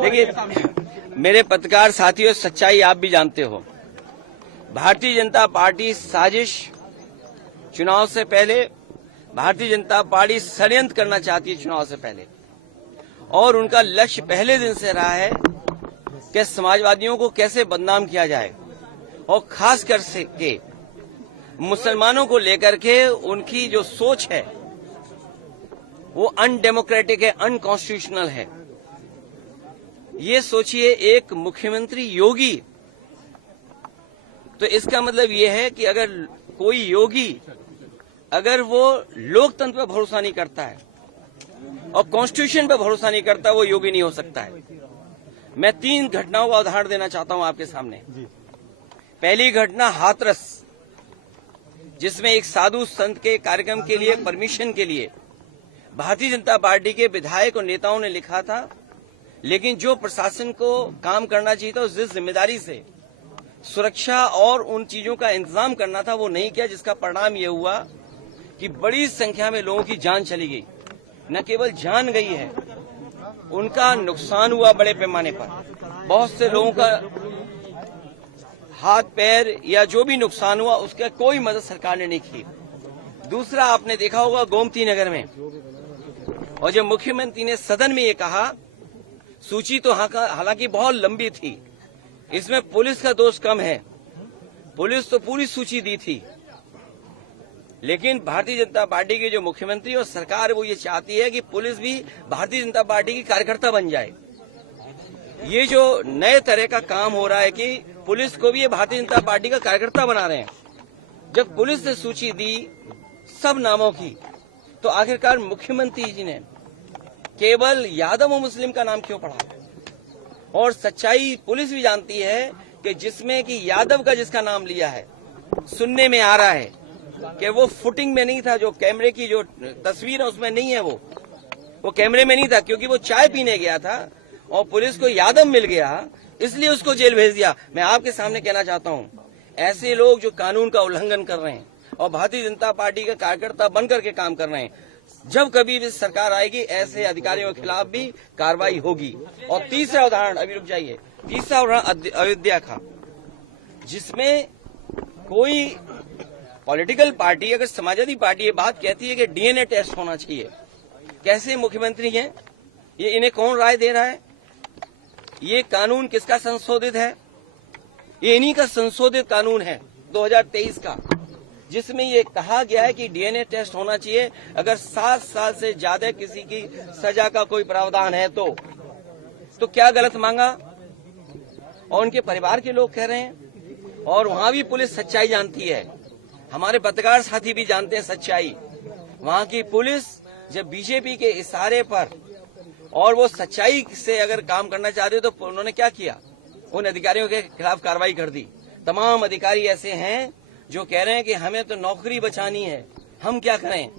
देखिए मेरे पत्रकार साथियों, सच्चाई आप भी जानते हो। भारतीय जनता पार्टी साजिश, चुनाव से पहले भारतीय जनता पार्टी षड्यंत्र करना चाहती है चुनाव से पहले, और उनका लक्ष्य पहले दिन से रहा है कि समाजवादियों को कैसे बदनाम किया जाए, और खास कर के मुसलमानों को लेकर के उनकी जो सोच है वो अनडेमोक्रेटिक है, अनकॉन्स्टिट्यूशनल है। ये सोचिए एक मुख्यमंत्री योगी, तो इसका मतलब ये है कि अगर कोई योगी अगर वो लोकतंत्र पर भरोसा नहीं करता है और कॉन्स्टिट्यूशन पर भरोसा नहीं करता, वो योगी नहीं हो सकता है। मैं 3 घटनाओं का उदाहरण देना चाहता हूं आपके सामने। पहली घटना हाथरस, जिसमें एक साधु संत के कार्यक्रम के लिए परमिशन के लिए भारतीय जनता पार्टी के विधायक और नेताओं ने लिखा था, लेकिन जो प्रशासन को काम करना चाहिए था, जिस जिम्मेदारी से सुरक्षा और उन चीजों का इंतजाम करना था, वो नहीं किया, जिसका परिणाम ये हुआ कि बड़ी संख्या में लोगों की जान चली गई। न केवल जान गई है, उनका नुकसान हुआ बड़े पैमाने पर। बहुत से लोगों का हाथ पैर या जो भी नुकसान हुआ, उसका कोई मदद सरकार ने नहीं की। दूसरा, आपने देखा होगा गोमती नगर में, और जब मुख्यमंत्री ने सदन में ये कहा, सूची तो हालांकि बहुत लंबी थी, इसमें पुलिस का दोष कम है, पुलिस तो पूरी सूची दी थी, लेकिन भारतीय जनता पार्टी के जो मुख्यमंत्री और सरकार है वो ये चाहती है कि पुलिस भी भारतीय जनता पार्टी की कार्यकर्ता बन जाए। ये जो नए तरह का काम हो रहा है कि पुलिस को भी ये भारतीय जनता पार्टी का कार्यकर्ता बना रहे हैं। जब पुलिस ने सूची दी सब नामों की, तो आखिरकार मुख्यमंत्री जी ने केवल यादव और मुस्लिम का नाम क्यों पढ़ा? और सच्चाई पुलिस भी जानती है कि जिसमें कि यादव का जिसका नाम लिया है, सुनने में आ रहा है कि वो फुटिंग में नहीं था, जो कैमरे की जो तस्वीर है उसमें नहीं है, वो कैमरे में नहीं था, क्योंकि वो चाय पीने गया था और पुलिस को यादव मिल गया, इसलिए उसको जेल भेज दिया। मैं आपके सामने कहना चाहता हूं, ऐसे लोग जो कानून का उल्लंघन कर रहे हैं और भारतीय जनता पार्टी का कार्यकर्ता बनकर के काम कर रहे हैं, जब कभी भी सरकार आएगी ऐसे अधिकारियों के खिलाफ भी कार्रवाई होगी। और तीसरा उदाहरण, अभी रुक जाइए, तीसरा उदाहरण अयोध्या का, जिसमें कोई पॉलिटिकल पार्टी, अगर समाजवादी पार्टी ये बात कहती है कि डीएनए टेस्ट होना चाहिए, कैसे मुख्यमंत्री हैं ये, इन्हें कौन राय दे रहा है? ये कानून किसका संशोधित है? ये इन्हीं का संशोधित कानून है 2023 का, जिसमें ये कहा गया है कि डीएनए टेस्ट होना चाहिए अगर 7 साल से ज्यादा किसी की सजा का कोई प्रावधान है तो क्या गलत मांगा? और उनके परिवार के लोग कह रहे हैं, और वहां भी पुलिस सच्चाई जानती है, हमारे पत्रकार साथी भी जानते हैं सच्चाई। वहां की पुलिस जब बीजेपी के इशारे पर और वो सच्चाई से अगर काम करना चाहते तो उन्होंने क्या किया? उन अधिकारियों के खिलाफ कार्रवाई कर दी। तमाम अधिकारी ऐसे हैं जो कह रहे हैं कि हमें तो नौकरी बचानी है, हम क्या करें?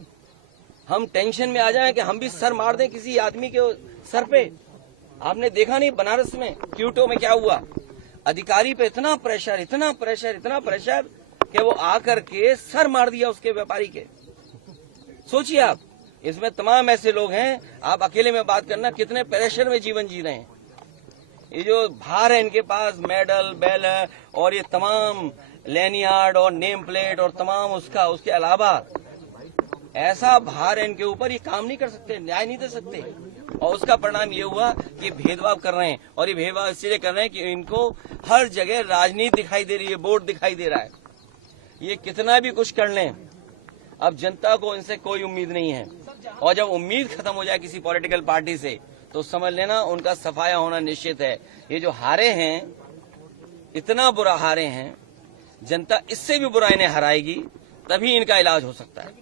हम टेंशन में आ जाएं कि हम भी सर मार दें किसी आदमी के सर पे। आपने देखा नहीं बनारस में क्यूटो में क्या हुआ? अधिकारी पे इतना प्रेशर, इतना प्रेशर, इतना प्रेशर कि वो आकर के सर मार दिया उसके व्यापारी के। सोचिए आप, इसमें तमाम ऐसे लोग हैं, आप अकेले में बात करना कितने प्रेशर में जीवन जी रहे हैं। ये जो भार है इनके पास, मेडल, बैनर और ये तमाम लैनियार्ड और नेम प्लेट और तमाम उसके अलावा ऐसा भार है इनके ऊपर, ये काम नहीं कर सकते, न्याय नहीं दे सकते। और उसका परिणाम ये हुआ कि भेदभाव कर रहे हैं, और ये भेदभाव इसलिए कर रहे हैं कि इनको हर जगह राजनीति दिखाई दे रही है, वोट दिखाई दे रहा है। ये कितना भी कुछ कर लें, अब जनता को इनसे कोई उम्मीद नहीं है, और जब उम्मीद खत्म हो जाए किसी पॉलिटिकल पार्टी से तो समझ लेना उनका सफाया होना निश्चित है। ये जो हारे हैं, इतना बुरा हारे हैं, जनता इससे भी बुरा इन्हें हराएगी, तभी इनका इलाज हो सकता है।